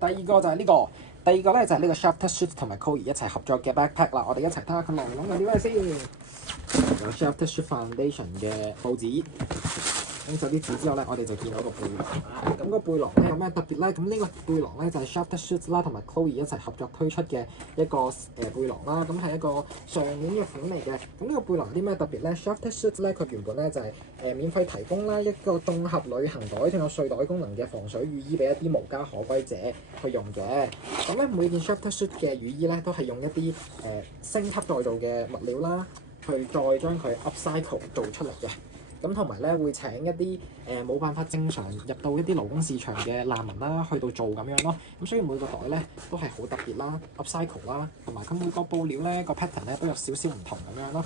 第二個就係呢個。第二個咧就係呢個 Shafter Suit 同埋 Chloe 一齊合作嘅 backpack 啦，我哋一齊睇下佢內容有啲咩先。有 Shafter Suit Foundation 嘅報紙，咁咗啲紙之後咧，我哋就見到個背囊啦。咁個背囊咧有咩特別咧？咁呢個背囊咧就係 Shafter Suit 啦同埋 Chloe 一齊合作推出嘅一個背囊啦。咁係一個上年嘅款嚟嘅。咁呢個背囊啲咩特別咧 ？Shafter Suit 咧佢原本咧就係免費提供啦一個綜合旅行袋仲有睡袋功能嘅防水雨衣俾一啲無家可歸者去用嘅。咁咧每件 Shafter Suit 嘅雨衣咧都係用一啲升級再造嘅物料啦，去再將佢 upcycle 做出嚟嘅。咁同埋咧會請一啲冇辦法正常入到一啲勞工市場嘅難民啦，去到做咁樣咯。咁所以每個袋咧都係好特別啦，upcycle 啦，同埋佢每個布料咧個 pattern 咧都有少少唔同咁樣咯。